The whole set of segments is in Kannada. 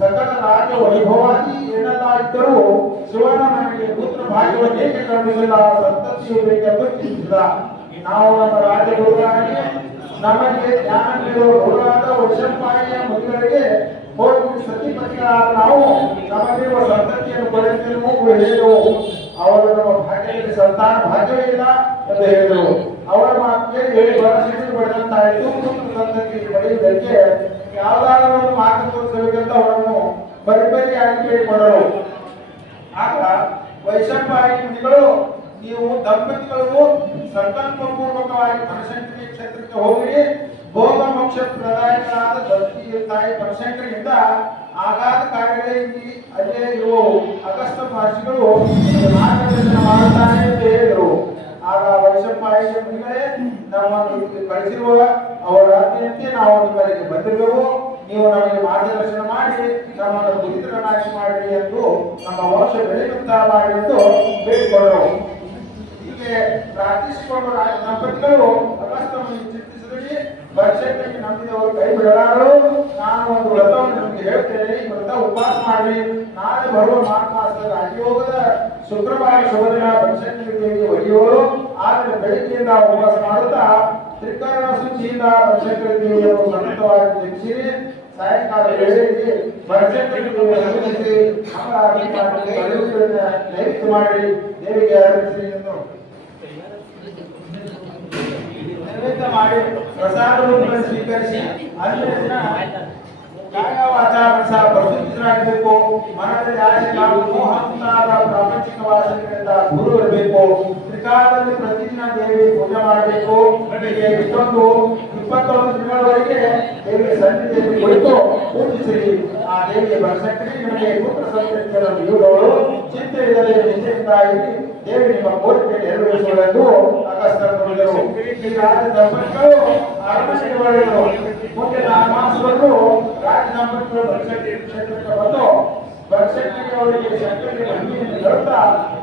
ಸಕಲ ರಾಜ್ಯ ವೈಭವಾಗಿ ಏನೆಲ್ಲ ಇದ್ದರೂ ಶಿವನ ನಮಗೆ ಪುತ್ರ ಭಾಗ್ಯವನ್ನು ಏಕೆ ಕಂಡಿಲ್ಲ? ಸಂತತಿಯು ಬೇಕೆಂದು ಚಿಂತಿಸಿದ ನಾವು ನಮ್ಮ ರಾಜ್ಯ ನಮಗೆ ಜ್ಞಾನ ನೀಡುವ ಗುರುಗಳಾದ ವೈಶಂಪಾಯಿಯ ಮುನಿಗಳಿಗೆ ಹೋಗಿ ಸತಿಪತಿಗಳಾದ ನಾವು ನಮಗಿರುವ ಸಂತತಿಯನ್ನು ಪಡೆಯುತ್ತಿರುವ ಹೇಳಿದೆವು ಅವರು ನಮ್ಮ ಭಾಗ್ಯದಲ್ಲಿ ಸಂತಾನ ಭಾಗ್ಯವೇ ಇಲ್ಲ ಎಂದು ಹೇಳಿದರು. ಅವರ ಮಾತಿಗೆ ಹೇಳಿ ಭರವಸೆ ಪಡೆದಂತಾಯಿತು. ಪುತ್ರ ಪಡೆಯುವುದಕ್ಕೆ ಯಾವುದಾದರೂ ಮಾತು ತೋರಿಸಬೇಕೆಂದು ಅವರನ್ನು ಪರಿಪರಿಯಾಗಿ ಕೇಳಿಕೊಂಡರು. ಆಗ ವೈಶಂಪಾಯಿ ಮುನಿಗಳು, ನೀವು ದಂಪತಿಗಳು ಸಂಕಲ್ಪಪೂರ್ವಕವಾಗಿ ಪರಶಂಕರಿ ಕ್ಷೇತ್ರಕ್ಕೆ ಹೋಗಿ ಭೋಗ ಮೋಕ್ಷ ಪ್ರದಾಯಕರಾದ ದತ್ತಿ ತಾಯಿ ಪರಶಂಕರಿಯಿಂದ ಆಗಾದ ಕಾರ್ಯಗಳಲ್ಲಿ ಅಲ್ಲೇ ಇರುವ ಅಗಸ್ತ ಮಹರ್ಷಿಗಳು ಮಾರ್ಗದರ್ಶನ ಮಾಡುತ್ತಾರೆ ಅಂತ ಹೇಳಿದರು. ಆಗ ವೈಶಂಪಾಯಿ ಮುನಿಗಳೇ, ನಮ್ಮನ್ನು ಇಲ್ಲಿ ಕಳಿಸಿರುವ ಅವರ ಆಜ್ಞೆಯಂತೆ ನಾವು ನಿಮ್ಮಲ್ಲಿಗೆ ಬಂದಿರುವೆವು. ನೀವು ನಮಗೆ ಮಾರ್ಗದರ್ಶನ ಮಾಡಿ ನಮ್ಮನ್ನು ದುರಿತರನ್ನಾಗಿ ಮಾಡಿ ಎಂದು ನಮ್ಮ ವಂಶ ಬೆಳೆಯುತ್ತಾ ಮಾಡಿ ಎಂದು ಬೇಡಿಕೊಂಡರು ಹೀಗೆ ಪ್ರಾರ್ಥಿಸಿಕೊಂಡು ದಂಪತಿಗಳು ಅಗಸ್ತವನ್ನು ಚಿಂತಿಸಿದಲ್ಲಿ ವರ್ಷಕ್ಕೆ ನಂಬಿದವರು ಕೈ ಬಿಡಲಾರರು. ನಾನು ಒಂದು ವ್ರತವನ್ನು ನಿಮಗೆ ಹೇಳ್ತೇನೆ. ಈ ವ್ರತ ಉಪವಾಸ ಮಾಡಿ ನಾಳೆ ಬರುವ ಮಾರ್ಗ ಮಾಸದ ಅಯೋಗದ ಶುಕ್ರವಾರ ಶುಭ ದಿನ ಒಯ್ಯುವರು. ಆದರೆ ಬೆಳಿಗ್ಗೆಯಿಂದ ಉಪವಾಸ ಮಾಡುತ್ತಾ ತ್ರಿಕರಣ ಶುಚಿಯಿಂದ ಬನಶಂಕರಿ ದೇವಿಯನ್ನು ಸತತವಾಗಿ ಜಪಿಸಿರಿ ಸಾಯಂಕಾಲ ವೇಳೆಗೆ ಬನಶಂಕರಿ ದೇವಿಯ ಸನ್ನಿಧಿಸಿ ಮಂಗಳಾರತಿ ಮಾಡಿ ಬಲಿಯುವುದನ್ನ ನೈವೇದ್ಯ ಮಾಡಿ ದೇವಿಗೆ ಅರ್ಪಿಸಿ ಎಂದು ನೈವೇದ್ಯ ಮಾಡಿ ಪ್ರಸಾದವನ್ನು ಸ್ವೀಕರಿಸಿ ಅಂದಿನ ದಿನ ಕಾಯ ವಾಚ ಮನಸ ಪ್ರಸ್ತುತರಾಗಬೇಕು ಮನದಲ್ಲಿ ಆಸೆ ನಾವು ಮೋಹ ಮುಂತಾದ ಪ್ರಾಪಂಚಿಕ ವಾಸನೆಗಳಿಂದ ದೂರ ಇರಬೇಕು ತ್ರಿಕಾಲದಲ್ಲಿ ಪ್ರತಿದಿನ ದೇವಿ ಪೂಜೆ ಮಾಡಬೇಕು. ಇಷ್ಟೊಂದು ಇಪ್ಪತ್ತೊಂದು ದಿನಗಳವರೆಗೆ ದೇವಿಯ ಸನ್ನಿಧಿಯಲ್ಲಿ ಕುಳಿತು ಪೂಜಿಸಿರಿ ಆ ದೇವಿಯ ಬರಸಕ್ಕೆ ನಿಮಗೆ ಪುತ್ರ ಸಂತತಿಗಳನ್ನು ಇರುವವರು ಚಿಂತೆ ಇಲ್ಲದೆ ನಿಶ್ಚಿತ ದೇವಿ ನಿಮ್ಮ ಕೋರಿಕೆ ನೆರವೇರಿಸುವುದೆಂದು ಈ ರಾಜ ದಂಪತಿಗಳು ಮುಂದೆ ನಾಲ್ಕು ರಾಜ ದಂಪತಿಗಳು ಕ್ಷೇತ್ರಕ್ಕೆ ಬಂದು ಅವರಿಗೆ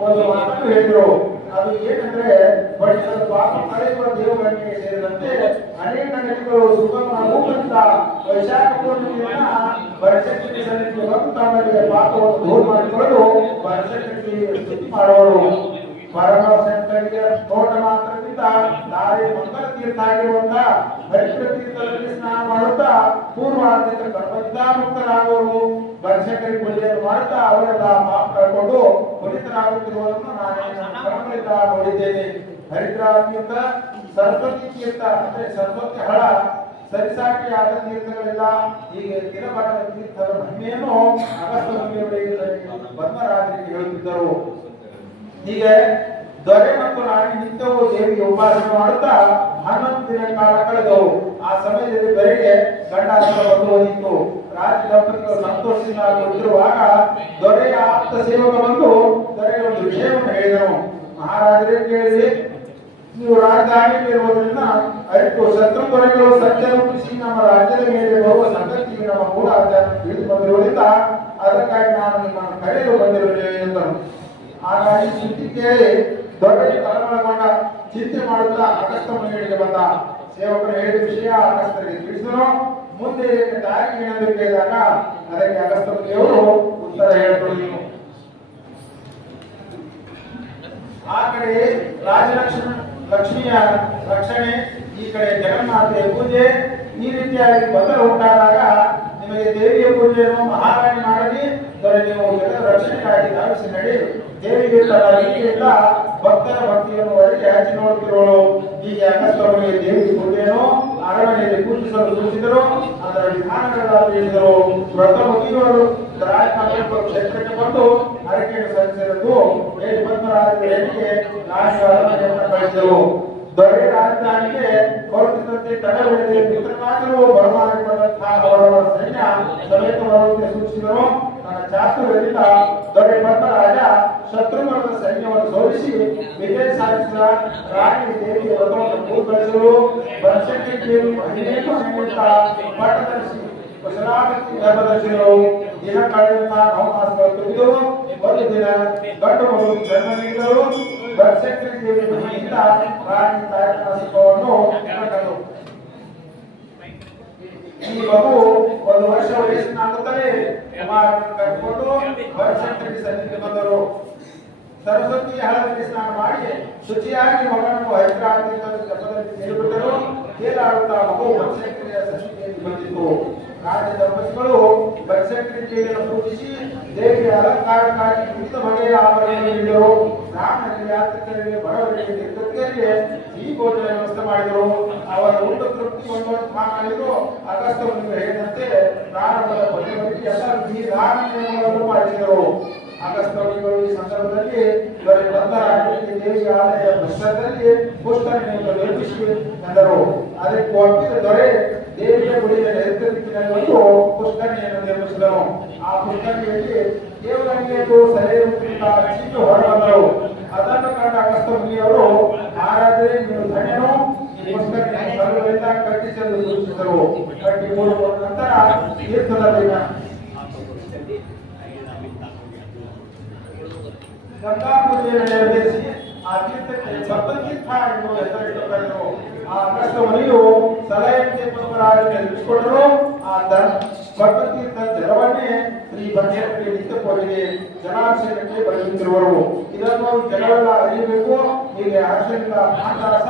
ಒಂದು ಮಾತನ್ನು ಹೇಳಿದರು. ಅದು ಏನಂದ್ರೆ ಪಾಪ ಕಳೆಯುವ ದೇವಗಳಿಗೆ ಸೇರಿದಂತೆ ಅನೇಕ ನದಿಗಳು ಸುಗಮ ರೂಪದಿಂದ ವೈಶಾಖ ಬಂದು ತಮ್ಮಲ್ಲಿ ಪಾಪವನ್ನು ದೂರ ಮಾಡಿಕೊಳ್ಳಲು ವರ್ಷಕ್ಕೆ ಮಾಡುವರು ತೋಟ ಮಾತ್ರದಿಂದ ದಾರಿ ಮಂಗಲ ತೀರ್ಥ ಆಗಿರುವಂತ ಹರಿದ್ರ ತೀರ್ಥದಲ್ಲಿ ಸ್ನಾನ ಮಾಡುತ್ತಾ ಪೂರ್ವಾರ್ಜಿತ ಕರ್ಮದಿಂದ ಮುಕ್ತರಾಗುವರು ಬನಶಂಕರಿ ಪೂಜೆಯನ್ನು ಮಾಡುತ್ತಾ ಅವರೆಲ್ಲ ಪಾಪ ಕಳ್ಕೊಂಡು ಪುನೀತರಾಗುತ್ತಿರುವುದನ್ನು ನಾನು ಕರ್ಮಗಳಿಂದ ನೋಡಿದ್ದೇನೆ. ಹರಿದ್ರಾತ್ಮಿಯಿಂದ ಸರಸ್ವತಿ ತೀರ್ಥ ಅಂದ್ರೆ ಸರಸ್ವತಿ ಹಳ ಸರಿಸಾಟಿ ಆದ ತೀರ್ಥಗಳೆಲ್ಲ ಈಗ ಗಿರಬಾರದ ತೀರ್ಥದ ಮಹಿಮೆಯನ್ನು ಅಗಸ್ತ ಬಂದರಾಜರಿಗೆ ಹೇಳುತ್ತಿದ್ದರು. ಹೀಗೆ ದೊರೆ ಮತ್ತು ರಾಣಿ ನಿತ್ಯವೂ ದೇವಿಗೆ ಉಪಾಸನೆ ಮಾಡುತ್ತಾ ಹನ್ನೊಂದು ದಿನ ಕಾಲ ಕಳೆದವು. ಆ ಸಮಯದಲ್ಲಿ ದೊರೆಗೆ ಗಂಡಾಸ್ತ್ರ ಬಂದು ಹೋಗಿತ್ತು. ರಾಜ ದಂಪತಿಗಳು ಸಂತೋಷದಿಂದ ಕುಳಿತಿರುವಾಗ ದೊರೆಯ ಆಪ್ತ ಸೇವಕ ಬಂದು ದೊರೆಯ ಒಂದು ವಿಷಯವನ್ನು ಹೇಳಿದನು. ಮಹಾರಾಜರೇ ಕೇಳಿ ನೀವು ರಾಜಧಾನಿಯಲ್ಲಿ ಇರುವುದರಿಂದ ಅರಿತು ಶತ್ರು ದೊರೆಗಳು ಸತ್ಯ ರೂಪಿಸಿ ನಮ್ಮ ರಾಜ್ಯದ ಮೇಲೆ ಬರುವ ಸಂಗತಿ ನಮ್ಮ ಮೂಲ ತಿಳಿದು ಬಂದಿರುವುದರಿಂದ ಅದಕ್ಕಾಗಿ ನಾನು ನಿಮ್ಮನ್ನು ಕರೆಯಲು ಬಂದಿರುತ್ತೇನೆ ಎಂದನು ಹಾಗಾಗಿ ಸುದ್ದಿ ಕೇಳಿ ದೊರೆಯ ತಲೆಮಳಗೊಂಡ ಚಿಂತೆ ಮಾಡುತ್ತಾ ಅಗಸ್ತ ಮನೆಗಳಿಗೆ ಬಂದ. ಸೇವಕರು ಹೇಳಿದ ವಿಷಯ ಅಗಸ್ತರಿಗೆ ತಿಳಿಸಿದನು. ಮುಂದೆ ಇದಕ್ಕೆ ದಾರಿ ಕೇಳಿದಾಗ ಅದಕ್ಕೆ ಅಗಸ್ತ ದೇವರು ಉತ್ತರ ನೀವು ಆ ಕಡೆ ರಾಜಲಕ್ಷ್ಮಣ ಲಕ್ಷ್ಮಿಯ ರಕ್ಷಣೆ ಈ ಕಡೆ ಜಗನ್ಮಾತೆಯ ಪೂಜೆ, ಈ ರೀತಿಯಾಗಿ ಬದಲು ಉಂಟಾದಾಗ ನಿಮಗೆ ದೇವಿಯ ಪೂಜೆಯನ್ನು ಮಹಾರಾಣಿ ಮಾಡಲಿ ದೊರೆ ನೀವು ಜನರ ರಕ್ಷಣೆಗಾಗಿ ಧಾವಿಸಿ ನಡಿ ದೇವಿಗೆ ರೀತಿಯಿಂದ ಭಕ್ತರ ಭಕ್ತಿಯನ್ನು ಒಳಗೆ ಹಚ್ಚಿ ನೋಡುತ್ತಿರುವಳು. ಹೀಗೆ ಅಗಸ್ತವರಿಗೆ ದೇವಿ ಪೂಜೆಯನ್ನು ಅರಮನೆಯಲ್ಲಿ ಪೂಜಿಸಲು ಸೂಚಿಸಿದರು. ಅದರ ವಿಧಾನಗಳೆಲ್ಲ ತಿಳಿಸಿದರು ವ್ರತ ಕ್ಷೇತ್ರಕ್ಕೆ ಬಂದು ಹರಕೆಯನ್ನು ಸಲ್ಲಿಸಿರುವುದು ಪದ್ಮರಾಜರಿಗೆ ಅರಮನೆಯನ್ನು ಕಳಿಸಿದರು ದೊರೆ ರಾಜಧಾನಿಗೆ ಹೊರಟಿದ್ದಂತೆ ತಡೆಹಿಡಿದು ಮಿತ್ರನಾದರೂ ಬರಮಾಡಿಕೊಂಡಂತಹ ಅವರವರ ಸೈನ್ಯ ಸಮೇತ ಸೂಚಿಸಿದರು. ತನ್ನ ಚಾತುರ್ಯದಿಂದ ದೊರೆ ಪದ್ಮರಾಜ ಶತ್ರುಮರದ ಸೈನ್ಯವನ್ನು ಸೋಲಿಸಿ ವಿಜಯ ಸಾಧಿಸಿದ ರಾಣಿ ದೇವಿ ವ್ರತವನ್ನು ಪೂರ್ವಗೊಳಿಸಲು ಬನಶಂಕರಿ ಅನೇಕ ಒಂದು ದಿನ ಮಗು ಒಂದು ವರ್ಷ ವಯಸ್ಸಿನಾಗುತ್ತಲೇ ಕುಮಾರನನ್ನು ಕಟ್ಟಿಕೊಂಡು ವರ್ಷಕ್ಕೆ ಸನ್ನಿಧಿಗೆ ಬಂದರು. ಸರಸ್ವತಿ ಹಳದಲ್ಲಿ ಸ್ನಾನ ಮಾಡಿ ಶುಚಿಯಾಗಿ ಮಗನನ್ನು ಹೈದರಾಬಾದ್ ತೇಲಾಡುತ್ತಾ ಮಗು ಬನಶಂಕರಿಯ ಸನ್ನಿಧಿಯಲ್ಲಿ ಬಂದಿತು ರಾಜ ದಂಪತಿಗಳು ಬನಶಂಕರಿ ಪೂಜಿಸಿ ದೇವಿಯ ಅಲಂಕಾರಕ್ಕಾಗಿ ವಿವಿಧ ಬಗೆಯ ಆಭರಣ ನೀಡಿದರು ರಾಮನಲ್ಲಿ ಯಾತ್ರಿಕರಿಗೆ ಬಡವರಿಗೆ ಈ ಭೋಜನ ವ್ಯವಸ್ಥೆ ಮಾಡಿದರು. ಅವರ ಊಟ ತೃಪ್ತಿ ಹೊಂದುವಂತೆ ಮಾತನಾಡಿದರು ಅಗಸ್ತ ಮುನಿಗಳು ಹೇಳಿದಂತೆ ಪ್ರಾರಂಭದ ಕೊನೆಯವರೆಗೆ ಎಲ್ಲ ವಿಧಿ ಧಾರಣ ನಿಯಮಗಳನ್ನು ಮುನಿಗಳು ಈ ಸಂದರ್ಭದಲ್ಲಿ ಇವರಿಗೆ ಬಂದ ರಾಜ್ಯಕ್ಕೆ ದೇವಿಯ ಆಲಯ ಪುಸ್ತಕದಲ್ಲಿ ಪುಸ್ತಕವನ್ನು ನಿರ್ಮಿಸಿ ಎಂದರು. ಅದಕ್ಕೆ ಕೊಟ್ಟಿದ ದೊರೆ ದೇವಿಯ ಗುಡಿಯ ನೇತೃತ್ವದಲ್ಲಿ ಒಂದು ನಿರ್ಮಿಸಿದನು ಆ ಪುಸ್ತಕದಲ್ಲಿ ದೇವರಂಗೆಯು ಸರಿಯುತ್ತಿದ್ದ ಚೀಟು ಹೊರಬಂದರು. ಅದನ್ನು ಕಂಡ ಅಗಸ್ತ ಮುನಿಯವರು ಆರಾಧನೆ ನೀವು ಧನ್ಯನು. ಪುಸ್ತಕ ಕಟ್ಟಿಸಲು ಸೂಚಿಸಿದರು. ಕಟ್ಟಿ ನಂತರ ತೀರ್ಥದಲ್ಲಿ ಗಂಗಾ ಪೂಜೆಯನ್ನು ನೆರವೇರಿಸಿ ಆ ತೀರ್ಥಕ್ಕೆ ಸಪ್ತತೀರ್ಥ ಎಂದು ಹೆಸರಿಟ್ಟು ಕರೆದರು ಆ ಕಷ್ಟವನ್ನು ಸಲಹೆ ಸಲಹೆಯಂತೆ ಪುಷ್ಪರಾಜನ್ನು ಎದುರಿಸಿಕೊಂಡರು ಆ ಸಪ್ತತೀರ್ಥ ಜಲವನ್ನೇ ಶ್ರೀ ಬನಶಂಕರಿಗೆ ನಿತ್ಯ ಪೂಜೆಗೆ ಜಲಾಭಿಷೇಕಕ್ಕೆ ಇದನ್ನು ಜನವೆಲ್ಲ ಅರಿಯಬೇಕು. ಹೀಗೆ ಹರ್ಷದಿಂದ ಮಾತಾರಸ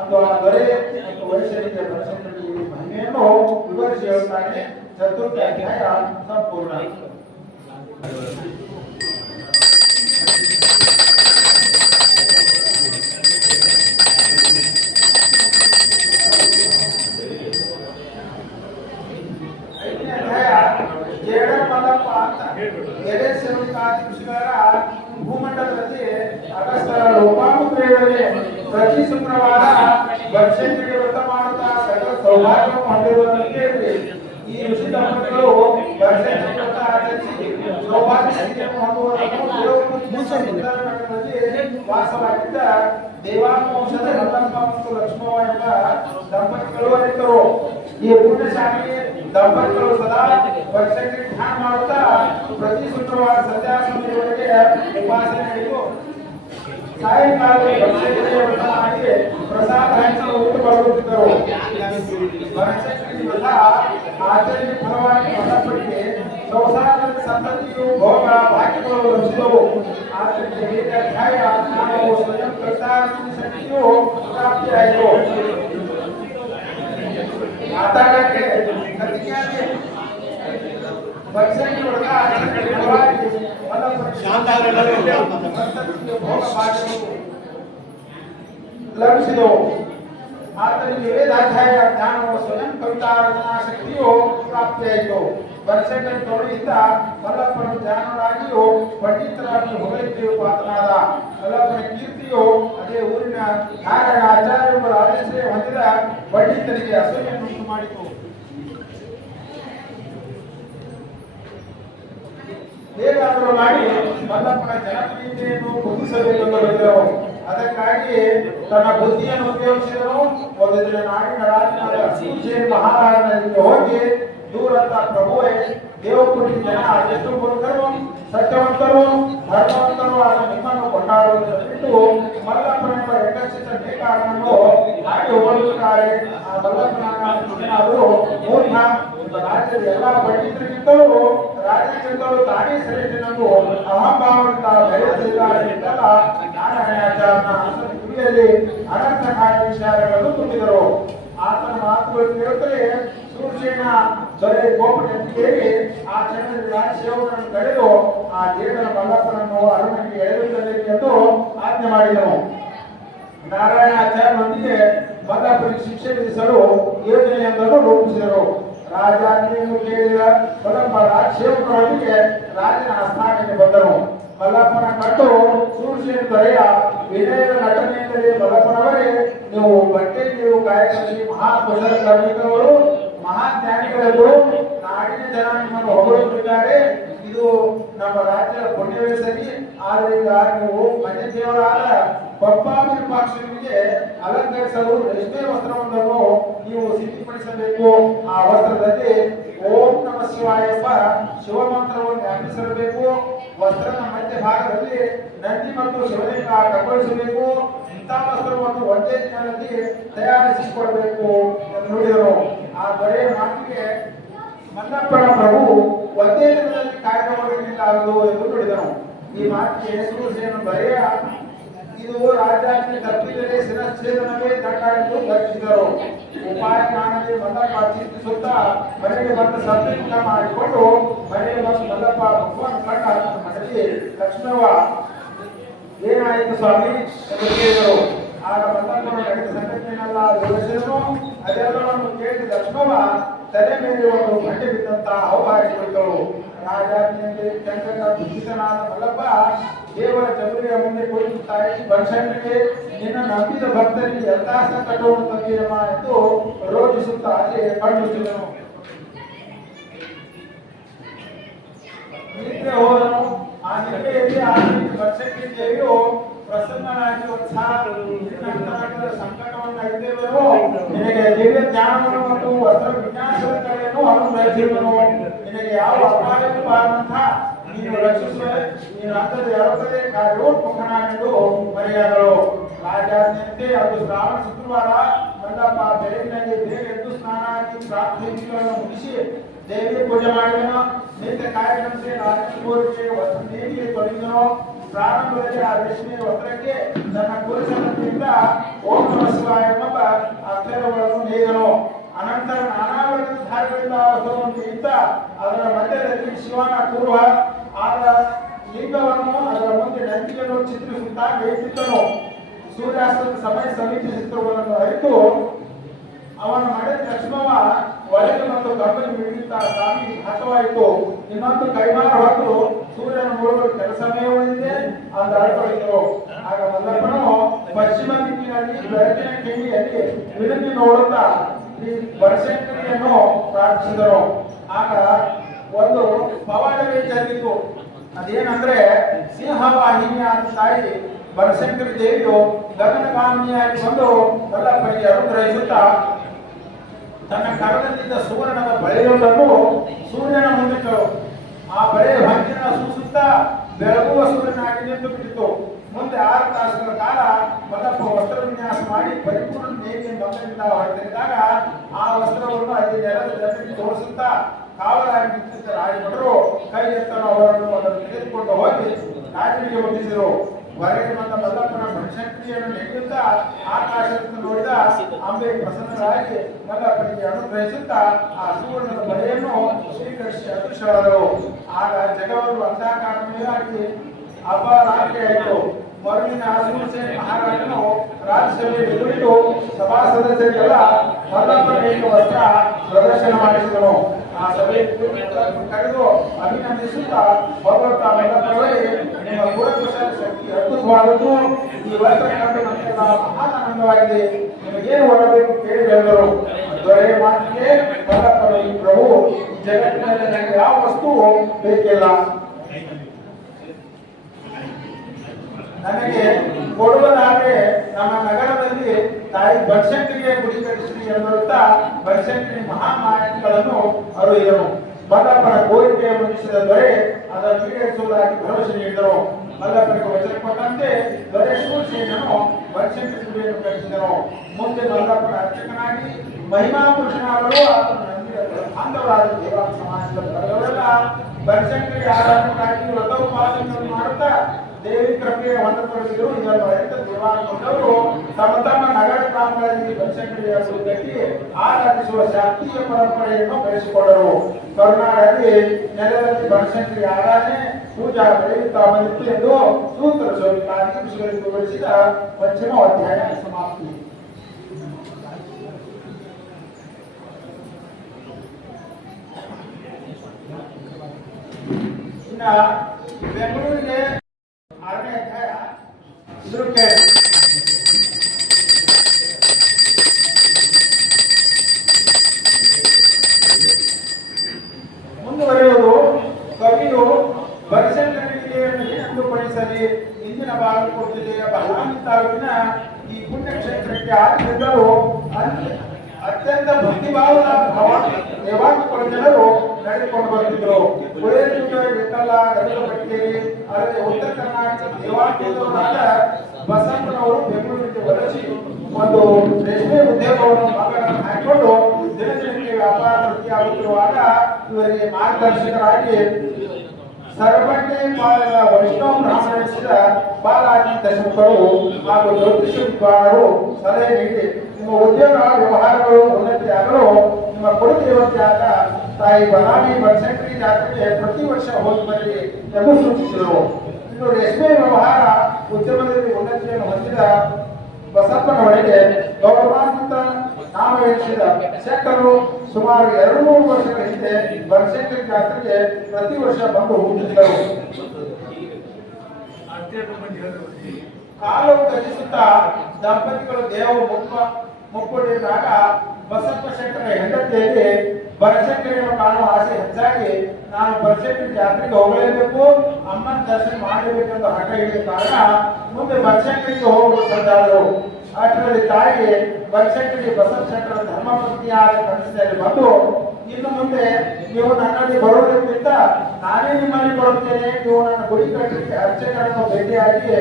ಅದು ಆ ದೊರೆ ಮತ್ತು ವೈಶ್ಯರಿಗೆ ಬನಶಂಕರಿಗೆ ಮಹಿಮೆಯನ್ನು ವಿವರಿಸಿ ಹೇಳುತ್ತಾನೆ ಚತುರ್ಥ ಅಧ್ಯಾಯ ಸಂಪೂರ್ಣ. ಪ್ರತಿ ಶುಕ್ರವಾರ ಬನಶಂಕರಿಗೆ ವ್ರತ ಮಾಡುತ್ತಾ ಸಕಲ ಸೌಭಾಗ್ಯವನ್ನು ಹೊಂದಿರುವುದನ್ನು ಕೇಳಿದ್ವಿ ಈ ಋಷಿ ದಂಪತಿಗಳು ಬನಶಂಕರಿ ವ್ರತ ಆಚರಿಸಿ ಸೌಭಾಗ್ಯ ಸ್ಥಿತಿಯನ್ನು ಹೊಂದುವುದನ್ನು ವಾಸವಾಗಿದ್ದ ದೇವಾಂಶದ ರಂಗಪ್ಪ ಮತ್ತು ಲಕ್ಷ್ಮವ ಎಂಬ ದಂಪತಿಗಳು ಅರಿತರು ಈ ಪುಣ್ಯಶಾಲಿ ದಂಪತಿಗಳು ಸದಾ ವರ್ಷಕ್ಕೆ ಧ್ಯಾನ ಮಾಡುತ್ತಾ ಪ್ರತಿ ಶುಕ್ರವಾರ ಸಂಧ್ಯಾ ಸಮಯದೊಳಗೆ ಉಪಾಸನೆ ನಡೆದು ಸಾಯಂಕಾಲದಲ್ಲಿ ಬನಶಂಕರಿಯ ವ್ರತ ಮಾಡಿ ಪ್ರಸಾದ ಹಂಚಲು ಊಟ ಬರುತ್ತಿದ್ದರು ಬನಶಂಕರಿ ವ್ರತ ಆಚರಣೆ ಫಲವಾಗಿ ಫಲಪಟ್ಟಿಗೆ ಸಂಸಾರದ ಸಂತತಿಯು ಭೋಗ ಭಾಗ್ಯಗಳು ಲಭಿಸಿದವು ಆದ್ದರಿಂದ ಈ ಅಧ್ಯಾಯ ನಾವು ಸ್ವಯಂ ಕರ್ತಾರ್ಜುನ ಶಕ್ತಿಯು ಪ್ರಾಪ್ತಿಯಾಯಿತು ಮಾತಾಡಕ್ಕೆ ಕತ್ತಿಯಾಗಿ ಭಕ್ಷ್ಯಕ್ಕೆ ಹೊಡೆದ ಆಚರಣೆ ಫಲವಾಗಿ ಫಲಪಟ್ಟಿ ಸಂತತಿಗೆ ಭೋಗ ಭಾಗ್ಯಗಳು ಲಭಿಸಿದವು ಆದ್ದರಿಂದ ವೇದಾಧ್ಯಾಯ ಜ್ಞಾನವು ಸ್ವಯಂ ಕವಿತಾ ರಚನಾ ಶಕ್ತಿಯು ಪ್ರಾಪ್ತಿಯಾಯಿತು ಬನಶಂಕರಿ ತೋಳಿಯಿಂದ ಮಲ್ಲಪ್ಪನ ಜ್ಞಾನರಾಗಿಯೂ ಪಂಡಿತರಾಗಿ ಹೊಗಳಿಕೆಯು ಪಾತ್ರನಾದ ಮಲ್ಲಪ್ಪನ ಕೀರ್ತಿಯು ಅದೇ ಊರಿನ ನಾರಾಯಣ ಆಚಾರ್ಯರುಗಳ ಆದೇಶ ಹೊಂದಿದ ಪಂಡಿತರಿಗೆ ಅಸೂಯೆಯನ್ನು ಮಾಡಿತು ಹೇಗಾದರೂ ಮಾಡಿ ಮಲ್ಲಪ್ಪನ ಜನಪ್ರಿಯತೆಯನ್ನು ಕುದಿಸಬೇಕೆಂದು ಹೇಳಿದರು ಅದಕ್ಕಾಗಿ ತನ್ನ ಬುದ್ಧಿಯನ್ನು ಉಪಯೋಗಿಸಿದರು ಒಂದು ದಿನ ನಾಡಿನ ರಾಜನಾದ ಸೂರ್ಯೇನ್ ಮಹಾರಾಜನಿಗೆ ಹೋಗಿ ದೂರಂತ ಪ್ರಭುವೇ ದೇವಪುರಿ ಜನ ಎಷ್ಟು ಮೂರ್ಖರು ಸತ್ಯವಂತರು, ಧರ್ಮವಂತರು, ಆದ ನಿಮ್ಮನ್ನು ಕೊಂಡಾಡುವುದನ್ನು ಮಲ್ಲಪ್ಪನೆಂಬ ಯಕಚಿತ ನೇಕಾರನನ್ನು ಹಾಗೆ ಹೋಗುತ್ತಾರೆ. ಆ ಮಲ್ಲಪ್ಪನ ಅವರು ನಿಮ್ಮ ರಾಜ್ಯದ ಎಲ್ಲ ಪಂಡಿತರಿಗಿಂತಲೂ ರಾಜ್ಯಕ್ಕಿಂತಲೂ ತಾನೇ ಶ್ರೇಷ್ಠನೆಂದು ಅಹಂಭಾವಂತ ನಾರಾಯಣಾಚಾರ್ಯನ ಆಸನ ಕಿವಿಯಲ್ಲಿ ಅನರ್ಥಕಾರಿ ವಿಚಾರಗಳನ್ನು ತುಂಬಿದರು ಆತನ ಮಾತುಗಳು ಕೇಳುತ್ತಲೇ ಸೂರ್ಯನ ದೊರೆ ಗೋಪನ ಕೇಳಿ ಆ ಚಂದ್ರನ ಸೇವಕರನ್ನು ತಡೆದು ಆ ದೇವರ ಮಲ್ಲಪ್ಪನನ್ನು ಅರಮನೆಗೆ ಎಳೆಯುತ್ತಬೇಕೆಂದು ಆಜ್ಞೆ ಮಾಡಿದನು ನಾರಾಯಣಾಚಾರ್ಯರೊಂದಿಗೆ ಮಲ್ಲಪ್ಪನಿಗೆ ಶಿಕ್ಷೆ ವಿಧಿಸಲು ಯೋಜನೆಯೊಂದನ್ನು ರೂಪಿಸಿದರು. ರಾಜಾಜ್ಞೆಯನ್ನು ಕೇಳಿದ ಮಲ್ಲಪ್ಪ ಸೇವಕರೊಂದಿಗೆ ರಾಜನ ಆಸ್ಥಾನಕ್ಕೆ ಬಂದರು ಮಲ್ಲಪ್ಪನ ಕಟ್ಟು ಸೂರ್ಯನ ದೊರೆಯ ವಿನಯದ ನಟನೆಯಿಂದಲೇ ಮಲ್ಲಪ್ಪನವರೇ, ನೀವು ಬಟ್ಟೆ ನೀವು ಕಾಯಕದಲ್ಲಿ ಮಹಾ ಕುಶಲ ಕಾರ್ಮಿಕರು ಮಹಾ ಜ್ಞಾನಿಗಳೆಂದು ನಾಡಿನ ಜನ ನಿಮ್ಮನ್ನು ಇದು ನಮ್ಮ ರಾಜ್ಯದ ಪುಣ್ಯವೇ ಸರಿ. ಆದ್ರೆ ಈಗ ನೀವು ಮನೆ ದೇವರಾದ ಪಾಕ್ಷರಿಗೆ ಅಲಂಕರಿಸಲು ರೇಷ್ಮೆ ವಸ್ತ್ರವೊಂದನ್ನು ನೀವು ಸಿದ್ಧಪಡಿಸಬೇಕು. ಆ ವಸ್ತ್ರದಲ್ಲಿ ಓಂ ನಮ ಶಿವಾಯ ಎಂಬ ಶಿವಮಂತ್ರವನ್ನು ಜ್ಞಾಪಿಸಿರಬೇಕು ವಸ್ತ್ರದ ಮಧ್ಯಭಾಗದಲ್ಲಿ ನಂದಿ ಮತ್ತು ಶಿವಲಿಂಗ ಕಂಗೊಳಿಸಬೇಕು. ಇಂಥ ವಸ್ತ್ರವನ್ನು ಒಂದೇ ದಿನದಲ್ಲಿ ತಯಾರಿಸಿಕೊಳ್ಬೇಕು ಎಂದು ನೋಡಿದರು. ಆ ಬರೆಯ ಮಾತಿಗೆ ಮಲ್ಲಪ್ಪನ ಪ್ರಭು ಒಂದೇ ದಿನದಲ್ಲಿ ಕಾರ್ಯಕ್ರಮ ಎಂದು ನೋಡಿದರು. ಈ ಮಾತಿಗೆ ಸೂರ್ಯನು ಬರೆಯ ಇದು ರಾಜ್ಯಾಜ್ಞೆ ತಪ್ಪಿದರೆ ಶಿರಚ್ಛೇದನವೇ ದಂಡ ಎಂದು ಘರ್ಷಿಸಿದರು ಉಪಾಯ ಕಾಣದೆ ಮಲ್ಲಪ್ಪ ಚಿಂತಿಸುತ್ತಾ ಮನೆಗೆ ಬಂದು ಸಂತೃಪ್ತ ಮಾಡಿಕೊಂಡು ಮನೆಗೆ ಬಂದು ಮಲ್ಲಪ್ಪ ಭಗವಾನ್ ಕಂಡ ಮನೆಯಲ್ಲಿ ಲಕ್ಷ್ಮವ್ವ ಏನಾಯಿತು ಸ್ವಾಮಿ ಎಂದು ಕೇಳಿದರು. ಆಗ ಮಲ್ಲಪ್ಪನ ನಡೆದ ಸಂಗತಿಯನ್ನೆಲ್ಲ ವಿವರಿಸಿದನು ಅದೆಲ್ಲವನ್ನು ಕೇಳಿದ ಲಕ್ಷ್ಮವ್ವ ತಲೆ ಮೇಲೆ ಒಂದು ಬಂಡೆ ಬಿದ್ದಂತ ಅವಹಾರಿ ಕುಳಿತಳು. ರಾಜಾಜ್ಞೆಯಲ್ಲಿ ಚಂದ್ರನ ಮಲ್ಲಪ್ಪ ದೇವರ ಚಂದ್ರಿಯ ಮುಂದೆ ನಿನ್ನ ನಂಬಿದ ಭಕ್ತರಿಗೆ ಸಂಕಟವನ್ನು ಅಲ್ಲಿ ನಿದ್ರೆ ಆ ನಿದ್ರೆಯಲ್ಲಿ ಆ ದೇವಿಯು ಪ್ರಸನ್ನನಾಗಿ ಸಂಕಟವನ್ನು ನಿನಗೆ ದಿವ್ಯ ಜ್ಞಾನವನ್ನು ಮತ್ತು ವಸ್ತ್ರ ವಿನ್ಯಾಸದ ಕಡೆಯನ್ನು ನಿನಗೆ ಯಾವ ಅಪಾಯವೂ ಬಾರದಂತ ನೀನು ರಕ್ಷಿಸುವೆ, ನೀನು ಅಂತದ ಯಾವತ್ತೇ ಕಾರ್ಯೋನ್ಮುಖನಾಗಿದ್ದು ಮರೆಯಾದಳು. ರಾಜಾಜ್ಞೆಯಂತೆ ಅದು ಶ್ರಾವಣ ಶುಕ್ರವಾರ. ಬಂದಪ್ಪ ಬೆಳಗಿನಲ್ಲಿ ಬೇಗ ಎದ್ದು ಸ್ನಾನ ಆಗಿ ಪ್ರಾರ್ಥನೆಗಳನ್ನು ಮುಗಿಸಿ ದೇವಿ ಪೂಜೆ ಮಾಡಿದನು. ನಿತ್ಯ ಕಾರ್ಯದಂತೆ ರಾಜಕೋರಿಗೆ ವಸ್ತ್ರ ನೇಮಿಗೆ ತೊಡಗಿದನು ಪ್ರಾರಂಭದಲ್ಲಿ ಆ ರೇಷ್ಮೆ ವಸ್ತ್ರಕ್ಕೆ ತನ್ನ ಕುರಿಸಂತೆಯಿಂದ ಓಂ ನಮಃ ಎಂಬ ಅಕ್ಷರಗಳನ್ನು ನೇದನು ಅನಂತರ ನಾನಾ ವರ್ಗದ ಧಾರಗಳಿಂದ ಇದ್ದ ಅದರ ಮಧ್ಯದಲ್ಲಿ ಶಿವನ ಕುರುವ ಆದ ಲಿಂಗವನ್ನು ಅದರ ಮುಂದೆ ನಂದಿಯನ್ನು ಚಿತ್ರಿಸುತ್ತಾ ಬೇಯಿಸಿದ್ದನು ಸೂರ್ಯಾಸ್ತದ ಸಮಯ ಸಮೀಪಿಸುತ್ತಿರುವುದನ್ನು ಅರಿತು ಅವನ ಮನೆ ಲಕ್ಷ್ಮವ ಒಳಗೆ ಮತ್ತು ಗಮನ ಮಿಡಿಯುತ್ತಾ ಸ್ವಾಮಿ ಹಾಕವಾಯಿತು ಇನ್ನೊಂದು ಕೈಮಾರ ಹೊತ್ತು ಸೂರ್ಯನ ನೋಡುವ ಕೆಲಸವೇ ಉಳಿದಿದೆ ಅಂತ ಅರ್ಥವಾಯಿತು ಆಗ ಮಲ್ಲಪ್ಪನು ಪಶ್ಚಿಮ ದಿಕ್ಕಿನಲ್ಲಿ ಬೆಳಕಿನ ಕಿಂಡಿಯಲ್ಲಿ ವಿರುದ್ಧ ನೋಡುತ್ತಾ ಬನಶಂಕರಿಯನ್ನು ಪ್ರಾರ್ಥಿಸಿದರು. ಆಗ ಒಂದು ಪವಾಡವೇ ಜರುಗಿತು ಅದೇನಂದ್ರೆ ಸಿಂಹವಾಹಿನಿಯಾದ ತಾಯಿ ಬನಶಂಕರಿ ದೇವಿಯು ಗಗನಗಾಮಿನಿಯಾಗಿ ಬಂದು ಮಲ್ಲಪ್ಪನಿಗೆ ಅನುಗ್ರಹಿಸುತ್ತಾ ತನ್ನ ಕರದಲ್ಲಿದ್ದ ಸುವರ್ಣದ ಬಳೆಯೊಂದನ್ನು ಸೂರ್ಯನ ಮುಂದಿಟ್ಟರು ಆ ಬಳೆ ಹಂಚಿನ ಸೂಸುತ್ತಾ ಬೆಳಗುವ ಸೂರ್ಯನಾಗಿ ನಿಂತು ಬಿಟ್ಟಿತು ಮುಂದೆ ಆರು ತಾಸುಗಳ ಕಾಲ ಮತ್ತಪ್ಪ ವಸ್ತ್ರ ವಿನ್ಯಾಸ ಮಾಡಿ ಪರಿಪೂರ್ಣ ನೇಗಿನ ಮಕ್ಕಳಿಂದ ಹೊರತೆರೆದಾಗ ಆ ವಸ್ತ್ರವನ್ನು ಐದು ನೆಲದ ಜನರಿಗೆ ತೋರಿಸುತ್ತಾ ಕಾವಲಾಗಿ ನಿಂತಿದ್ದ ರಾಜಭಟರು ಕೈ ಎತ್ತರ ಅವರನ್ನು ಅದನ್ನು ತೆಗೆದುಕೊಂಡು ಹೋಗಿ ರಾಜನಿಗೆ ಒಪ್ಪಿಸಿದರು ಹೊರಗೆ ಬಂದ ಮಲ್ಲಪ್ಪನ ಬನಶಂಕರಿಯನ್ನು ನೆಗೆಯುತ್ತಾ ಆಕಾಶದಿಂದ ನೋಡಿದ ಅಂಬೆ ಪ್ರಸನ್ನರಾಗಿ ಮಲ್ಲಪ್ಪನಿಗೆ ಅನುಗ್ರಹಿಸುತ್ತಾ ಆ ಸುವರ್ಣದ ಬಲೆಯನ್ನು ಸ್ವೀಕರಿಸಿ ಅದೃಶ್ಯವಾದರು ಆಗ ಜಗವನ್ನು ಅಂಧಾಕಾರಮಯವಾಗಿ ಅಪರಾತ್ರಿ ಆಯಿತು. ಮರುದಿನ ಆಸೂಸೆ ಮಹಾರಾಜನು ರಾಜ್ಯಸಭೆಯಲ್ಲಿ ಕುಳಿತು ಸಭಾ ಸದಸ್ಯರಿಗೆಲ್ಲ ಮಲ್ಲಪ್ಪನ ವಸ್ತ್ರ ಪ್ರದರ್ಶನ ಮಾಡಿಸಿದನು. ಆ ಸಭೆ ಕರೆದು ಅಭಿನಂದಿಸುತ್ತಾ ಭಗವಂತ ಮಲ್ಲಪ್ಪನವರೇ ನಿಮ್ಮ ಗುಣಕುಶಲ ಶಕ್ತಿ ಅದ್ಭುತವಾದದ್ದು. ಈ ವಸ್ತ್ರ ಕಂಡು ನಮಗೆ ಮಹಾನ್ ಆನಂದವಾಗಿದೆ. ನಿಮಗೇನು ಹೊರಬೇಕು ಕೇಳಿ ಹೇಳಿದರು. ದೊರೆಯ ಮಾತಿಗೆ ಮಲ್ಲಪ್ಪನ ಪ್ರಭು ಜಗತ್ತಿನಲ್ಲಿ ನನಗೆ ಯಾವ ವಸ್ತು ಬೇಕಿಲ್ಲ. ನನಗೆ ಕೊಡುವುದಾದ್ರೆ ನಮ್ಮ ನಗರದಲ್ಲಿ ತಾಯಿ ಬನಶಂಕರಿಯ ಗುಡಿ ಕಟ್ಟಿಸಿ ಮಹಾ ಬನಶಂಕರಿ ಮಹಾಮಾಯಗಳನ್ನು ಅರುಳಿದರು ಮಲ್ಲಪ್ಪನ ಕೋರಿಕೆ ಮಂಡಿಸಿದ ದೊರೆ ಅದನ್ನು ಈಡೇರಿಸುವುದಾಗಿ ಭರವಸೆ ನೀಡಿದರು. ಮಲ್ಲಪ್ಪನಿಗೆ ವಚನ ಕೊಟ್ಟಂತೆ ದೊರೆ ಸೂಚನೆಯನ್ನು ಬನಶಂಕರಿ ಗುಡಿಯನ್ನು ಕಟ್ಟಿಸಿದರು ಮುಂದೆ ಮಲ್ಲಪ್ಪನ ಅರ್ಚಕನಾಗಿ ಮಹಿಮಾ ಪುರುಷನಾಗಲು ಬಾಂಧವರಾದ ದೇವಾಲ ಸಮಾಜದ ಬರೆದವರೆಲ್ಲ. ಬನಶಂಕರಿ ಆರಾಧನೆಗಾಗಿ ವ್ರತೋಪಾಸನೆಗಳನ್ನು ಮಾಡುತ್ತಾ ದೇವಿ ಕೃಪೆಯ ಹೊಂದತೊಡಗಿದರು ಇದನ್ನು ಅರಿತ ದೇವಾಲಯದವರು ತಮ್ಮ ತಮ್ಮ ನಗರ ಗ್ರಾಮಗಳಲ್ಲಿ ಬನಶಂಕರಿಯ ಕಟ್ಟಿ ಆರಾಧಿಸುವ ಶಾಸ್ತ್ರೀಯ ಪರಂಪರೆಯನ್ನು ಬೆಳೆಸಿಕೊಂಡರು. ಕರುನಾಡಲ್ಲಿ ನೆಲದಲ್ಲಿ ಬನಶಂಕರಿ ಆರಾಧನೆ, ಪೂಜಾ ಬೆಳೆಯುತ್ತಾ ಬಂದಿತ್ತು ಎಂದು ಸೂತ್ರ ಋಷಿಗಳಿಗೆ ವಿವರಿಸಿದ ಪಂಚಮ ಅಧ್ಯಾಯ ಸಮಾಪ್ತಿ. ಇನ್ನ ಬೆಂಗಳೂರಿಗೆ ಮುಂದುವರೆಯುವುದು ಕವಿಯು ಬರಿಸಂಡ ಕ್ರಿಯೆಯನ್ನು ಅಂದುಪಡಿಸಲಿ ಇಂದಿನ ಬಾಗಲಕೋಟೆ ಜಿಲ್ಲೆಯ ಬಳ್ಳಾರಿ ತಾಲೂಕಿನ ಈ ಪುಣ್ಯಕ್ಷೇತ್ರಕ್ಕೆ ಆಗದಿದ್ದರೂ ಅತ್ಯಂತ ಭಕ್ತಿಭಾವ ಜನರು ನಡೆದುಕೊಂಡು ಬರುತ್ತಿದ್ರು ವಿಠಲ ಗರುಡಪಟ್ಟಿಯಲ್ಲಿ ಆದರೆ ಉತ್ತರ ಕರ್ನಾಟಕ, ದೇವಾಲಯದ ಬಸಪ್ಪನವರು ಬೆಂಗಳೂರಿಗೆ ಬಳಸಿ ಒಂದು ರೇಷ್ಮೆ ಉದ್ಯೋಗವನ್ನು ಹಾಕಿಕೊಂಡು ದಿನ ದಿನಕ್ಕೆ ವ್ಯಾಪಾರ ವೃತ್ತಿಯಾಗುತ್ತಿರುವಾಗ ಇವರಿಗೆ ಮಾರ್ಗದರ್ಶಕರಾಗಿ ಸರ್ವಜ್ಞ ಪಾಲನ ವೈಷ್ಣವ ಬ್ರಾಹ್ಮಣಿಸಿದ ಬಾಲಾಜಿ ದಶಕರು ಹಾಗೂ ಜ್ಯೋತಿಷ ವಿದ್ವಾನರು ಸಲಹೆ ನೀಡಿ ನಿಮ್ಮ ಉದ್ಯೋಗ, ವ್ಯವಹಾರಗಳು ಉನ್ನತಿಯಾಗಲು ನಿಮ್ಮ ಕುಲದೇವತೆಯಾದ ತಾಯಿ ಬಲಾಡಿ ಬನಶಂಕರಿ ಜಾತ್ರೆಗೆ ಪ್ರತಿ ವರ್ಷ ಹೋಗಿ ಬನ್ನಿ ಎಂದು ಸೂಚಿಸಿದರು. ಇನ್ನು ರೇಷ್ಮೆ ವ್ಯವಹಾರ ಉದ್ಯಮದಲ್ಲಿ ಉನ್ನತಿಯನ್ನು ಹೊಂದಿದ ಬಸಪ್ಪನವರಿಗೆ ಗೌರವಾನ್ವಿತ ನಾಮವೇಶಿದ ಶೆಟ್ಟರು ಸುಮಾರು ಎರಡು ಮೂರು ವರ್ಷಗಳ ಹಿಂದೆ ಬನಶಂಕರಿ ಜಾತ್ರೆಗೆ ಪ್ರತಿ ವರ್ಷ ಬಂದು ಹೋಗುತ್ತಿದ್ದರು. ಕಾಲು ತ್ಯಜಿಸುತ್ತಾ ದಂಪತಿಗಳು ದೇವ ಮುಪ್ಪ ಮುಕ್ಕೊಂಡಿದ್ದಾಗ ಬಸಪ್ಪ ಶೆಟ್ಟರ, ಹೆಂಡತಿಯಲ್ಲಿ ಬನಶಂಕರಿಯನ್ನು ಕಾಣುವ ಆಸೆ ಹೆಚ್ಚಾಗಿ ನಾನು ಬನಶಂಕರಿ ಜಾತ್ರೆಗೆ ಹೋಗಲೇಬೇಕು, ಅಮ್ಮನ ದರ್ಶನ ಮಾಡಬೇಕೆಂದು ಹಠ ಹಿಡಿದ ಕಾರಣ ಮುಂದೆ ಬನಶಂಕರಿಗೆ ಹೋಗಲು ಸಂದಾದರು ಅಷ್ಟರಲ್ಲಿ ತಾಯಿ ಬನಶಂಕರಿ ಬಸಪ್ಪ ಶೆಟ್ಟರ ಧರ್ಮಪತ್ನಿಯಾದ ಕನಸಿನಲ್ಲಿ ಬಂದು, ಇನ್ನು ಮುಂದೆ ನೀವು ನನ್ನಲ್ಲಿ ಬರೋದಕ್ಕಿಂತ ನಾನೇ ನಿಮ್ಮಲ್ಲಿ ಬರುತ್ತೇನೆ, ನೀವು ನನ್ನ ಗುಡಿ ಕಟ್ಟಲಿಕ್ಕೆ ಅರ್ಚಕರನ್ನು ಭೇಟಿಯಾಗಿ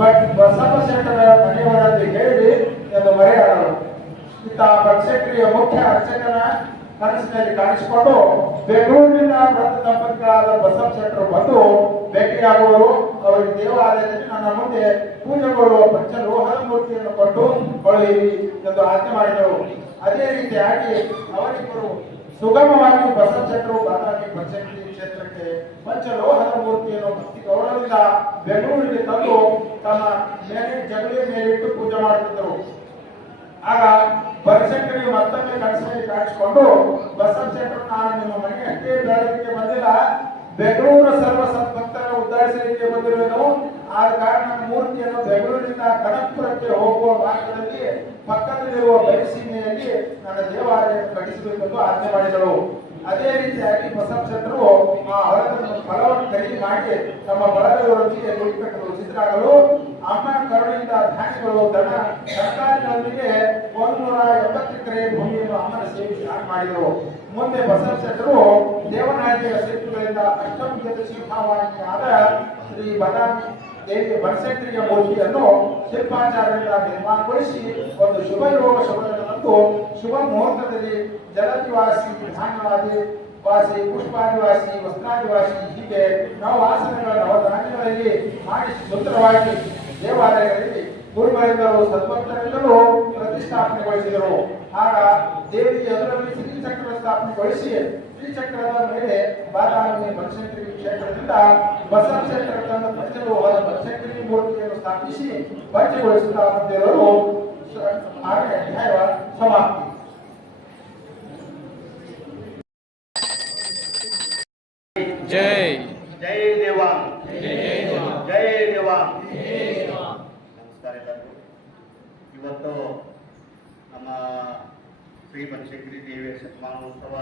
ಬಟ್ ಬಸಪ್ಪ ಶೆಟ್ಟರ ಮನೆಯವರಲ್ಲಿ ಹೇಳಿ ಎಂದು ಮರೆಯಾಡಲು ಬನಶಂಕರಿಯ ಮುಖ್ಯ ಅರ್ಚಕನ ಕನಸಿನಲ್ಲಿ ಕಾಣಿಸಿಕೊಂಡು ಬೆಂಗಳೂರಿನ ವ್ರತ ದಂಪತಿಗಳಾದ ಬಸವ ಶೆಟ್ಟರು ಬಂದು ಭೇಟಿಯಾಗುವರು. ಅವರಿಗೆ ದೇವಾಲಯದಲ್ಲಿ ನನ್ನ ಮುಂದೆ ಪೂಜೆಗೊಳ್ಳುವ ಪಂಚಲೋಹದ ಮೂರ್ತಿಯನ್ನು ಕೊಟ್ಟು ಕೊಳ್ಳಿರಿ ಎಂದು ಆಜ್ಞೆ ಮಾಡಿದರು. ಅದೇ ರೀತಿಯಾಗಿ ಅವರಿಬ್ಬರು ಸುಗಮವಾಗಿ ಬಸವ ಶೆಟ್ಟರು ಬಾದಾಮಿ ಪಂಚಮಿ ಕ್ಷೇತ್ರಕ್ಕೆ ಪಂಚಲೋಹದ ಮೂರ್ತಿಯನ್ನು ಭಕ್ತಿ ಗೌರವದಿಂದ ಬೆಂಗಳೂರಿಗೆ ತಂದು ತಮ್ಮ ಮೇಲೆ ಜಗಲಿಯ ಮೇಲಿಟ್ಟು ಪೂಜೆ ಮಾಡುತ್ತಿದ್ದರು. ಆಗ ಬನಶಂಕರಿ ಮತ್ತೊಮ್ಮೆ ಕನಸಲ್ಲಿ ಕಾಣಿಸಿಕೊಂಡು ಬಸವ ಶೆಟ್ಟರು ನಾನು ನಿಮ್ಮ ಮನೆಗೆ ಅಷ್ಟೇ ಬೆಳಲಿಕ್ಕೆ ಬಂದಿಲ್ಲ. ಬೆಂಗಳೂರು ಸರ್ವ ಸಂಪತ್ತರ ಉದ್ಧಾರಿಸಲಿಕ್ಕೆ ಬಂದಿರುವೆನು ಆದ ಕಾರಣ ಮೂರ್ತಿಯನ್ನು ಬೆಂಗಳೂರಿನಿಂದ ಕನಕಪುರಕ್ಕೆ ಹೋಗುವ ಮಾರ್ಗದಲ್ಲಿ ಪಕ್ಕದಲ್ಲಿರುವ ಬಯಸೀಮೆಯಲ್ಲಿ ನನ್ನ ದೇವಾಲಯ ಕಟ್ಟಿಸಬೇಕೆಂದು ಆಜ್ಞೆ ಮಾಡಿದರು. ಅದೇ ರೀತಿಯಾಗಿ ಬಸವ ಚಂದ್ರು ಆ ಹಳದನ್ನು ಫಲವನ್ನು ಖರೀದಿ ಮಾಡಿ ತಮ್ಮ ಬಳಗದವರೊಂದಿಗೆ ಗುಡಿಕಟ್ಟಲು ಚಿತ್ರಗಳು ಅಮ್ಮನ ಕರುಣೆಯಿಂದ ಧಾನ್ಯಗಳು, ದನ ಸರ್ಕಾರದೊಂದಿಗೆ ಒಂದೂರ ಎಂಬತ್ತು ಎಕರೆ ಭೂಮಿಯನ್ನು ಅಮ್ಮನ ಸೇವೆ ಮಾಡಿದರು. ಮುಂದೆ ಬಸವ ಚಂದ್ರು ದೇವನಾಯಕ ಸೇತುಗಳಿಂದ ಅಷ್ಟಮುಖದ ಶಿಲ್ಪವಾಣಿಯಾದ ಶ್ರೀ ಬದಾಮಿ ದೇವಿ ಬನಶಂಕರಿಯ ಮೂರ್ತಿಯನ್ನು ಶಿಲ್ಪಾಚಾರ್ಯರಿಂದ ನಿರ್ಮಾಣಗೊಳಿಸಿ ಒಂದು ಶುಭ ಯೋಗ ಶುಭ ಶುಭ ಮುಹೂರ್ತದಲ್ಲಿ ಜಲದಿವಾಸಿ ಪ್ರಧಾನವಾದಿ ವಾಸಿ ಪುಷ್ಪಾನಿವಾಸಿ, ವಸ್ತ್ರಾನಿವಾಸಿ, ಹೀಗೆ ನಾವು ಆಸನಗಳ ನವಧಾನ್ಯಗಳಲ್ಲಿ ಮಾಡಿ ಸುಂದರವಾಗಿ ದೇವಾಲಯಗಳಲ್ಲಿ ಗುರುಗಳಿಂದಲೂ ಸದ್ಭಕ್ತರಿಂದಲೂ ಪ್ರತಿಷ್ಠಾಪನೆಗೊಳಿಸಿದರು ಆಗ ದೇವಿಗೆ ಅದರಲ್ಲಿ ಶ್ರೀಚಕ್ರ ಸ್ಥಾಪನೆಗೊಳಿಸಿ ಶ್ರೀಚಕ್ರದ ಮೇಲೆ ಬಾದಾಮಿ ಬನಶಂಕರಿ ಕ್ಷೇತ್ರದಿಂದ ಬಸವ ಕ್ಷೇತ್ರಗಳನ್ನು ತಂದ ಪಂಚಲೋಹದ ಬನಶಂಕರಿ ಮೂರ್ತಿಯನ್ನು ಸ್ಥಾಪಿಸಿ ಪಂಚಗೊಳಿಸುತ್ತಾ ಬಂದಿರಲು ಆಗ ಅಧ್ಯಾಯ ಸಮಾಪ್ತಿ ಜೈ ಜೈ ದೇವಾಂಗ್ ಜೈ ಜೈ ದೇವ ಜೈ ದೇವಾಂಗ್ ನಮಸ್ಕಾರ ಎಲ್ಲರಿಗೂ ಇವತ್ತು ನಮ್ಮ ಶ್ರೀ ಬನಶಂಕರಿ ದೇವಿಯ ಶತಮಾನೋತ್ಸವ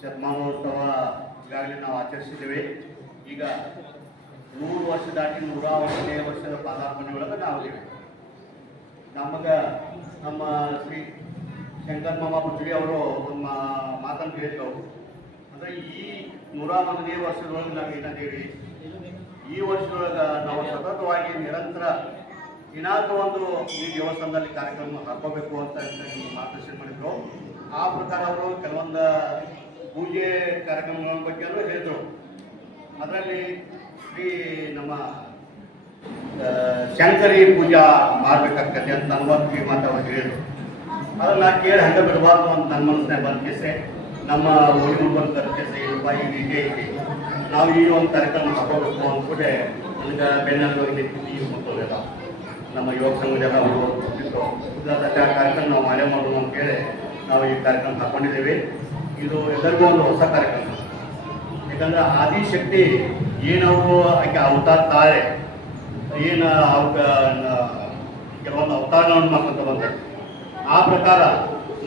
ಶತಮಾನೋತ್ಸವ ಈಗಾಗಲೇ ನಾವು ಆಚರಿಸಿದ್ದೇವೆ. ಈಗ ನೂರು ವರ್ಷ ದಾಟಿ ನೂರ ಒಂದನೇ ವರ್ಷದ ಪಾದಾರ್ಪಣೆಯೊಳಗೆ ನಾವು ಇದ್ದೇವೆ ನಮಗ ನಮ್ಮ ಶ್ರೀ ಶಂಕರ್ ಮಾಮ ಪುತ್ರಿ ಅವರು ನಮ್ಮ ಮಾತನ್ನು ಕೇಳಿದ್ರು ಅಂದ್ರೆ ಈ ನೂರ ಒಂದನೇ ವರ್ಷದೊಳಗೆ ನಾವು ಏನಂದೇವಿ ಈ ವರ್ಷದೊಳಗೆ ನಾವು ಸತತವಾಗಿ ನಿರಂತರ ಏನಾದರೂ ಒಂದು ಈ ದೇವಸ್ಥಾನದಲ್ಲಿ ಕಾರ್ಯಕ್ರಮ ಹಾಕೋಬೇಕು ಅಂತ ಮಾರ್ಗದರ್ಶನ ಮಾಡಿದ್ರು. ಆ ಪ್ರಕಾರ ಅವರು ಕೆಲವೊಂದು ಪೂಜೆ ಕಾರ್ಯಕ್ರಮಗಳ ಬಗ್ಗೆ ಹೇಳಿದರು. ಅದರಲ್ಲಿ ಶ್ರೀ ನಮ್ಮ ಶಂಕರಿ ಪೂಜಾ ಮಾಡಬೇಕಾಗ್ತದೆ ಅಂತ ನಲ್ವತ್ತು ಹೇಳಿದರು. ಅದನ್ನು ನಾನು ಕೇಳಿ ಹಂಗೆ ಬಿಡಬಾರ್ದು ಅಂತ ನನ್ನ ಮನಸ್ಸನ್ನೇ ಬಂದ ಕೇಸೆ ನಮ್ಮ ಹುಡುಗರು ಬಂದ ಕೇಸೆ ಇಲ್ಲಪ್ಪ ಈ ರೀತಿ ನಾವು ಈ ಒಂದು ಕಾರ್ಯಕ್ರಮ ಹಾಕೋಬೇಕು ಅಂದ್ಬಿಟ್ಟೆ ನನಗೆ ಬೆನ್ನಲ್ಲಿ ಈ ಮಕ್ಕಳೆಲ್ಲ ನಮ್ಮ ಯುವಕ ಸಂಘದೆಲ್ಲ ಅವರು. ಇದಾದ ಕಾರ್ಯಕ್ರಮ ನಾವು ಮಾಡೇ ಮಾಡೋಣ ಅಂತೇಳಿ ನಾವು ಈ ಕಾರ್ಯಕ್ರಮ ಹಾಕೊಂಡಿದ್ದೇವೆ ಇದು ಎಲ್ಲರಿಗೂ ಒಂದು ಹೊಸ ಕಾರ್ಯಕ್ರಮ. ಯಾಕಂದ್ರೆ ಆದಿಶಕ್ತಿ ಏನವರು ಆಕೆ ಅವತಾರ ತಾಳೆ ಏನು ಅವ್ರ, ಕೆಲವೊಂದು ಅವತಾರಗಳನ್ನು ಮಾಡ್ಕೊಂತ ಬಂದ ಆ ಪ್ರಕಾರ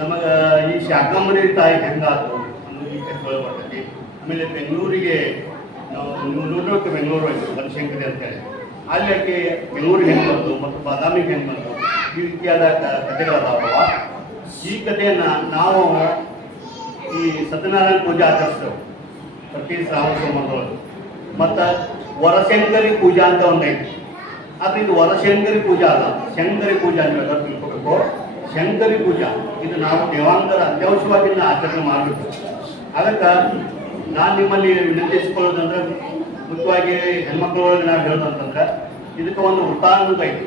ನಮಗೆ ಈ ಶಾಕಂಬರಿ ತಾಯಿ ಹೆಂಗಾದ್ರು ಈ ಕಥೆ ಬರ್ತೈತಿ ಆಮೇಲೆ ಬೆಂಗಳೂರಿಗೆ ನಾವು ನೂರು ನೋಡಿರ್ಬೇಕು ಬೆಂಗಳೂರು ಬನಶಂಕರಿ ಅಂತೇಳಿ. ಅಲ್ಲಿ ಬೆಂಗಳೂರು ಹೆಂಗ್ ಬಂತು ಮತ್ತು ಬಾದಾಮಿ ಹೆಂಗೆ ಬಂತು? ಈ ರೀತಿಯಾದ ಕಥೆಗಳದಾವ ಈ ಕಥೆಯನ್ನ ನಾವು ಈ ಸತ್ಯನಾರಾಯಣ ಪೂಜೆ ಆಚರಿಸ್ತೇವೆ ಪ್ರತಿ ಶ್ರಾವಣ ಮತ್ತು ವರಶಂಕರಿ ಪೂಜಾ ಅಂತ ಒಂದೈತಿ ಆದ್ರೆ ಇದು ವರಶಂಕರಿ ಪೂಜಾ ಅಲ್ಲ. ಶಂಕರಿ ಪೂಜಾ ಅಂತ ಹೇಳಿದ್ರೆ ತಿಳ್ಕೊಬೇಕು. ಶಂಕರಿ ಪೂಜಾ. ಇದು ನಾವು ದೇವಾಂಗರ ಅತ್ಯವಶ್ಯವಾಗಿ ಆಚರಣೆ ಮಾಡಬೇಕು. ಅದಕ್ಕೆ ನಾನು ನಿಮ್ಮಲ್ಲಿ ವಿನಂತಿಸಿಕೊಳ್ಳೋದಂದ್ರೆ ಮುಖ್ಯವಾಗಿ ಹೆಣ್ಮಕ್ಳೊಳಗೆ ನಾವು ಹೇಳೋದಂತಂದ್ರೆ ಇದಕ್ಕೆ ಒಂದು ವೃತ್ತ ಅಂತ ಐತಿ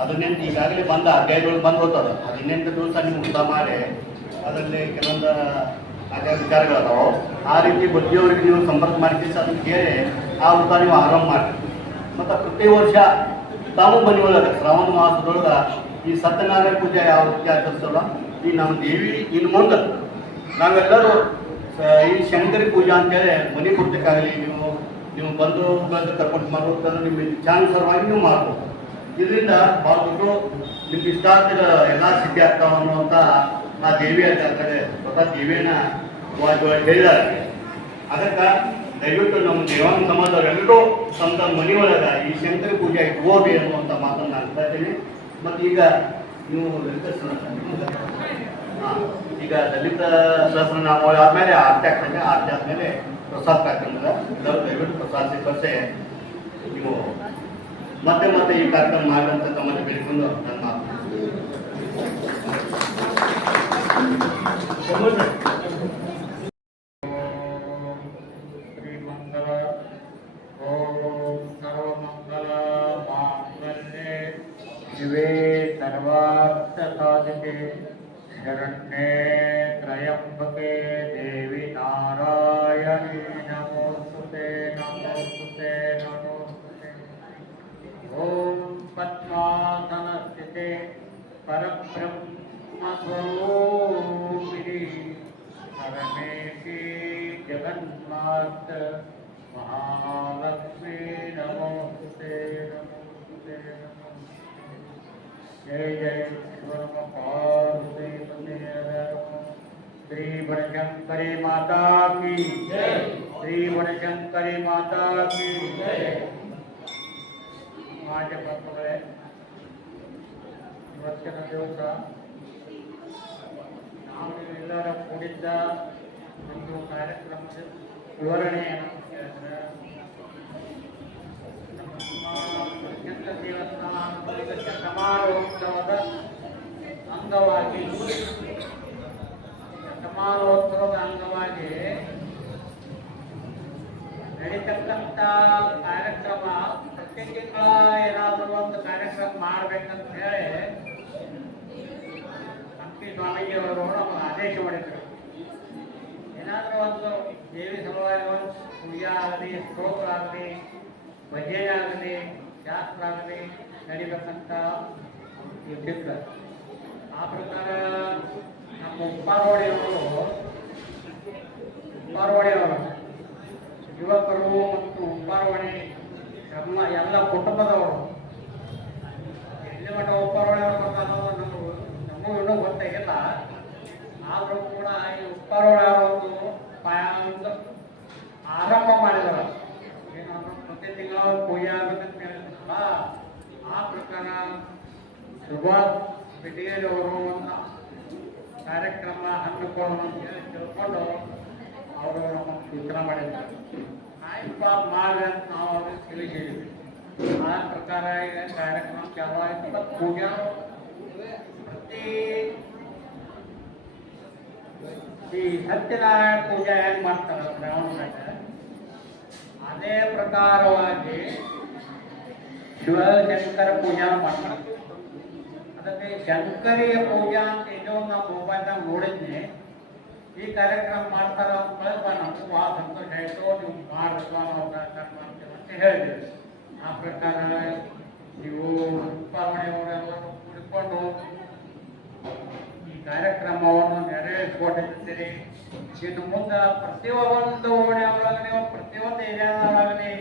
ಹದಿನೆಂಟು ಈಗಾಗಲೇ ಬಂದ, ಅಧ್ಯಾಯದೊಳಗೆ ಬಂದು ಹೋಗ್ತದ. ಹದಿನೆಂಟು ದಿವಸ ನೀವು ಊಟ ಮಾಡಿ, ಅದರಲ್ಲಿ ಕೆಲವೊಂದು ಅದೇ ವಿಚಾರಗಳದಾವ. ಆ ರೀತಿ ಬುದ್ಧಿಯವರಿಗೆ ನೀವು ಸಂಪರ್ಕ ಮಾಡಿ ಅದನ್ನು ಕೇಳಿ ಆ ಊಟ ನೀವು ಆರಂಭ ಮಾಡಿ. ಮತ್ತು ಪ್ರತಿ ವರ್ಷ ತಾವು ಮನೆ ಒಳಗೆ ಶ್ರಾವಣ ಮಾಸದೊಳಗೆ ಈ ಸತ್ಯನಾರಾಯಣ ಪೂಜೆ ಯಾವ ರೀತಿ ಆಚರಿಸಲ್ಲ? ಈ ನಮ್ಮ ದೇವಿ ಇನ್ನು ಮುಂದೆ. ನಾವೆಲ್ಲರೂ ಈ ಶಂಕರಿ ಪೂಜಾ ಅಂತೇಳಿ ಮನೆ ಕೊಡ್ಬೇಕಾಗಲಿ ನೀವು ನೀವು ಬಂದು ಬಂದು ಕರ್ಕೊಂಡು ಮಾಡ್ಬೇಕಂದ್ರೆ ನಿಮ್ಮ ಇಚ್ಛಾನುಸಾರವಾಗಿ ನೀವು ಮಾಡ್ಬೋದು. ಇದರಿಂದ ಭಾಳ ದೊಡ್ಡ ಇಷ್ಟ ಆಗ್ತಿರ ಎಲ್ಲ ಸಿದ್ಧಿ ಆಗ್ತಾವ ಅನ್ನುವಂಥ ನಾ ದೇವಿಯ ಜಾತ್ರೆ ಸ್ವತಃ ದೇವಿಯನ್ನ ಹೇಳಿದ್ದಾರೆ. ಅದಕ್ಕೆ ದಯವಿಟ್ಟು ನಮ್ಮ ದೇವಾಂಗ ಸಮಾಜದವರೆಲ್ಲರೂ ತಮ್ಮ ತಮ್ಮ ಮನೆಯೊಳಗ ಈ ಶಂಕರ ಪೂಜೆ ಇಟ್ಕೋರಿ ಅನ್ನುವಂಥ ಮಾತನ್ನು ನಾನು ಇದ್ದೀನಿ. ಮತ್ತು ಈಗ ನೀವು ಲಲಿತ ಈಗ ದಲಿತ ಸಹಸ್ರನಾಮ ಆದಮೇಲೆ ಆರ್ತಿ ಆಗ್ತದೆ, ಆರ್ತಿ ಆದ್ಮೇಲೆ ಪ್ರಸಾದ ಕಾರ್ಯಕ್ರಮದ ಎಲ್ಲರೂ ದಯವಿಟ್ಟು ಪ್ರಸಾದ ಸ್ವೀಕರಿಸಿ ನೀವು ಮತ್ತೆ ಮತ್ತೆ ಈ ಕಾರ್ಯಕ್ರಮ ಮಾಡಂತ ತಮ್ಮಲ್ಲಿ ಬೇಡಿಕೊಂಡು ನನ್ನ ಮಾತು ಶ್ರೀಮಂಗಲ ಓಂ ಸರ್ವಮಂಗಲ ಮಾಂಗಲ್ಯೆ ಶಿವೆ ಸರ್ವಾರ್ಥ ಸಾಧಿಕೆ, ಶರಣ್ಯೇ त्र्यम्बके देवी नारायणी नमोस्तुते नमोस्तुते नमोस्तुते ॐ पद्मासनस्थिते, परब्रह्मस्वरूपिणि, परमेशी जगन्मात् महालक्ष्मी नमोस्तुते नमोस्तुते नमोस्तुते जय जय शिवमकार श्री बनशंकरी माता की जय श्री बनशंकरी माता की जय ಮಾನ್ಯ ಭಕ್ತರೇ ಇವತ್ತಿನ ದಿವಸ ನಾವು ಎಲ್ಲರ ಕೂಡಿದ್ದ ಒಂದು ಕಾರ್ಯಕ್ರಮದ ವಿವರಣೆಯನ್ನು ಕೇಳಿದ್ರೆ ನಮ್ಮ ಅತ್ಯಂತ ದೇವಸ್ಥಾನದ ಶತಮಾನೋತ್ಸವದ ಅಂಗವಾಗಿ ಶತಮಾನೋತ್ಸವದ ಅಂಗವಾಗಿ ನಡೀತಕ್ಕಂಥ ಕಾರ್ಯಕ್ರಮ ಪ್ರತಿ ತಿಂಗಳ ಏನಾದರೂ ಒಂದು ಕಾರ್ಯಕ್ರಮ ಮಾಡ್ಬೇಕಂತ ಹೇಳಿ ಹಂಪಿ ಸ್ವಾಮೀಜಿಯವರು ನಮಗೆ ಆದೇಶ ಮಾಡಿದ್ರು ಏನಾದರೂ ಒಂದು ದೇವಿ ಸಲುವಾಗಿ ಒಂದು ಪೂಜಾ ಆಗಲಿ ಸ್ತೋತ್ರ ಆಗಲಿ ಭಜನೆ ಆಗಲಿ ಶಾಸ್ತ್ರ ಆಗಲಿ ನಡಿಬೇಕಂತ ಇಟ್ಟಿದ್ರು ಆ ಪ್ರಕಾರ ನಮ್ಮ ಉಪ್ಪಾರೋಡಿಯವರು ಉಪ್ಪಾರೋಡಿಯವರು ಯುವಕರು ಮತ್ತು ಉಪ್ಪಾರವಾಡಿ ನಮ್ಮ ಎಲ್ಲ ಕುಟುಂಬದವರು ಎಲ್ಲಿ ಮಟ್ಟ ಉಪ್ಪಾರವಾಣಿ ಬರ್ತಾರೋ ನಮಗೂ ನಮಗೂ ಇನ್ನೂ ಗೊತ್ತಾಗಿಲ್ಲ ಆದರೂ ಕೂಡ ಈ ಉಪ್ಪಾರವಾಡ ಒಂದು ಪಾಯ ಒಂದು ಆರಂಭ ಮಾಡಿದಾರೆ ಏನಂದ್ರೆ ಪ್ರತಿ ತಿಂಗಳು ಪೂಜೆ ಆಗಬೇಕಂತ ಹೇಳಿದ್ರಲ್ಲ ಆ ಪ್ರಕಾರ ಸುಭಾಷ್ ಬಿಡಿಯವರು ಒಂದು ಕಾರ್ಯಕ್ರಮ ಹಮ್ಮಿಕೊಳ್ಳೋಣ ಅಂತ ಹೇಳಿ ತಿಳ್ಕೊಂಡು ಅವರು ನಮ್ಮ ಸೂಚನೆ ಮಾಡಿದ್ದಾರೆ ಆಯ್ತಪ್ಪ ಮಾಡಿ ಅಂತ ನಾವು ಅವ್ರಿಗೆ ತಿಳಿಸಿದ್ವಿ ಆ ಪ್ರಕಾರ ಈಗ ಕಾರ್ಯಕ್ರಮ ಚಾಲು ಆಯ್ತು ಮತ್ತು ಪೂಜಾ ಪ್ರತಿ ಈ ಸತ್ಯನಾರಾಯಣ ಪೂಜೆ ಹೆಂಗ್ ಮಾಡ್ತಾರ ಶ್ರಾವಣದಾಗ ಅದೇ ಪ್ರಕಾರವಾಗಿ ಶಿವಶಂಕರ ಪೂಜಾ ಮಾಡ್ತಾರೆ ಅದಕ್ಕೆ ಶಂಕರಿಯ ಪೂಜಾ ಅಂತ ಏನೋ ನಾವು ಮೊಬೈಲ್ನಾಗ ನೋಡಿದ್ನಿ. ಈ ಕಾರ್ಯಕ್ರಮ ಮಾಡ್ತಾರ ಅಂತ ನಮ್ಗೆ ನಮಗೂ ಭಾಳ ಸಂತೋಷ ಆಯಿತು. ನೀವು ಬಹಳ ನಾವು ಕಾರ್ಯಕ್ರಮ ಮಾಡ್ತೀವಿ ಅಂತ ಹೇಳಿದ್ವಿ ಆ ಪ್ರಕಾರ ನೀವು ಉತ್ಪಾದನೆಯವರೆಲ್ಲ ಕೂಡಿಕೊಂಡು ಈ ಕಾರ್ಯಕ್ರಮವನ್ನು ನೆರವೇರಿಸಿಕೊಂಡಿದ್ದೀರಿ. ಇನ್ನು ಮುಂದೆ ಪ್ರತಿಯೊಂದು ಓಣಿಯವರಾಗಲಿ ಪ್ರತಿಯೊಂದು ಏರಿಯಾದವರಾಗಲಿ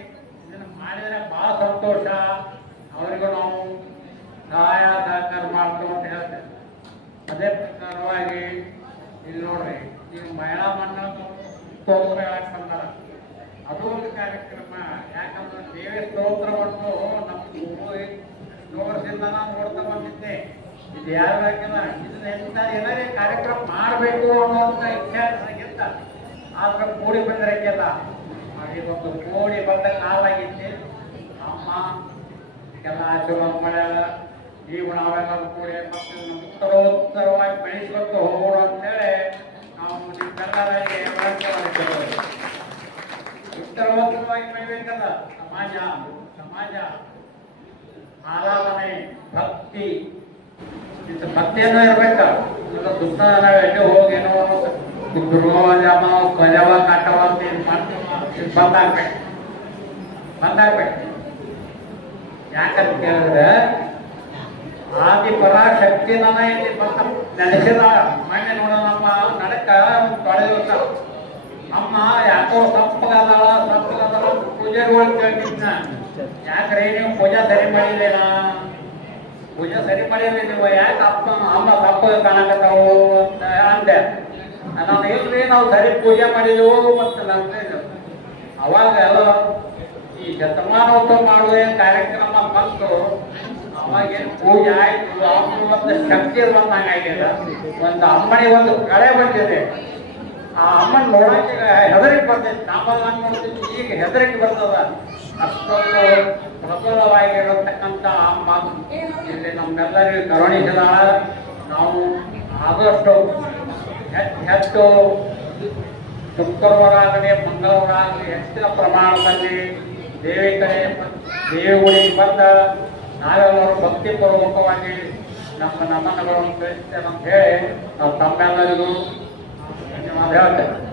ಇದನ್ನು ಮಾಡಿದರೆ ಭಾಳ ಸಂತೋಷ. ಅವರಿಗೂ ನಾವು ಸಹಾಯ ಮಾಡ್ತೀವಿ ಅಂತ ಹೇಳ್ತೇವೆ ಅದೇ ಪ್ರಕಾರವಾಗಿ ಇಲ್ಲಿ ನೋಡ್ರಿ ನೀವು ಮಹಿಳಾ ಮಂಡಳ ಸ್ತೋತ್ರ ಹೇಳಕ್ ಬಂದಾರ ಅದು ಒಂದು ಕಾರ್ಯಕ್ರಮ. ಯಾಕಂದ್ರೆ ದೇವಿ ಸ್ತೋತ್ರವನ್ನು ನಮ್ಮ ಗುರು ನೋಡ್ಸಿಂದ ನಾನು ನೋಡ್ತಾ ಬಂದಿದ್ದೆ. ಇದು ಯಾರು ಹಾಕಿಲ್ಲ ಇದನ್ನ ಎಂತ ಏನಾರೇ ಕಾರ್ಯಕ್ರಮ ಮಾಡಬೇಕು ಅನ್ನೋಂಥ ಇಚ್ಛೆ ನನಗಿಂತ ಆದ್ರೆ ಕೂಡಿ ಬಂದಿರಕ್ಕೆಲ್ಲ. ಹಾಗೆ ಒಂದು ಕೂಡಿ ಬಂದ ಕಾಲಾಗಿತ್ತು ಅಮ್ಮ ಎಲ್ಲ ಆಶೀರ್ವಾದ ಮಾಡ್ಯಾರ ಈಗ ನಾವೆಲ್ಲರೂ ಕೂಡಿ ಮತ್ತೆ ಉತ್ತರೋತ್ತರವಾಗಿ ಬೆಳೆಸಿಕೊಂಡು ಹೋಗೋಣ ಅಂತೇಳಿ ನಾವು ನಿಮ್ಮೆಲ್ಲರಿಗೆ. ಉತ್ತರೋತ್ತರವಾಗಿ ಬೆಳಿಬೇಕಲ್ಲ ಸಮಾಜ ಸಮಾಜ, ಆರಾಧನೆ, ಭಕ್ತಿ. ಭಕ್ತಿಯನ್ನು ಇರಬೇಕು? ಇಲ್ಲ ದುಷ್ಟ ನಾವು ಎಲ್ಲಿ ಹೋಗೇನೋ ಏನೋ ದುರ್ಗವ ಜಾಮ ಗಜವ ಕಾಟವ ಅಂತ ಇದು ಮಾಡ್ತೀವಿ ಬಂದಾಗ್ಬೇಕು ಬಂದಾಗ್ಬೇಕು ಯಾಕಂತ ಕೇಳಿದ್ರೆ ಆದಿ ಪರಾಶಕ್ತಿ ನನ್ನ ಇಲ್ಲಿ ಬಂದ ನೆನೆಸಿದ ಮಣ್ಣೆ ನೋಡೋಣಪ್ಪ, ನಡಕ ತೊಳೆದ ಅಮ್ಮ ಯಾಕೋ ಸಪ್ಪಗದಾಳ ಸಪ್ಪಗದಾಳ ಪೂಜೆಗಳು ಕೇಳ್ತಿದ್ನ ಯಾಕ್ರೆ ನೀವು ಪೂಜಾ ಸರಿ ಮಾಡಿಲ್ಲೇನಾ ಪೂಜೆ ಸರಿ ಮಾಡಿಲ್ಲ ನೀವು ಯಾಕೆ ಅಪ್ಪ, ಅಮ್ಮ ತಪ್ಪ ಕಾಣಕತ್ತಾವು ಅಂತ ಅಂದೆ. ನಾನು ಇಲ್ರಿ, ನಾವು ಸರಿ ಪೂಜೆ ಮಾಡಿದೆವು ಮತ್ತು ಅವಾಗ ಅವಾಗ ಈ ಶತಮಾನೋತ್ಸವ ಮಾಡುವ ಕಾರ್ಯಕ್ರಮ ಬಂತು. ಅವಾಗ ಪೂಜೆ ಆಯ್ತು, ಅಮ್ಮ ಒಂದು ಶಕ್ತಿ ಬಂದಂಗ ಆಗ್ಯದ. ಒಂದು ಅಮ್ಮನಿಗೆ ಒಂದು ಕಳೆ ಬಂದಿದೆ. ಆ ಅಮ್ಮನ ನೋಡಕ್ಕೆ ಹೆದರಿಕೆ ಬರ್ತೈತಿ. ನಾವೆಲ್ಲ ನೋಡ್ತೀವಿ ಈಗ ಹೆದರಿಕೆ ಬರ್ತದ. ಅಷ್ಟೊಂದು ಪ್ರಬಲವಾಗಿರತಕ್ಕಂಥ ಅಮ್ಮ. ಇಲ್ಲಿ ನಮ್ಮೆಲ್ಲರಿಗೂ ಕರುಣಿಸಿದಾಳ ನಾವು ಆದಷ್ಟು ಹೆಚ್ಚು ಹೆಚ್ಚು ಶುಕ್ರವಾರಾಗಲಿ, ಮಂಗಳವಾರಾಗಲಿ, ಹೆಚ್ಚಿನ ಪ್ರಮಾಣದಲ್ಲಿ ದೇವಿ ಕಡೆ ದೇವಿ ಗುಡಿಗೆ ಬಂದ ನಾವೆಲ್ಲರೂ ಭಕ್ತಿಪೂರ್ವಕವಾಗಿ ನಮ್ಮ ನಮನಗಳನ್ನು ತಿಳಿಸ್ತೇವೆ ಅಂತ ಹೇಳಿ ನಾವು ತಮ್ಮೆಲ್ಲರಿಗೂ ಧನ್ಯವಾದ ಹೇಳ್ತೇವೆ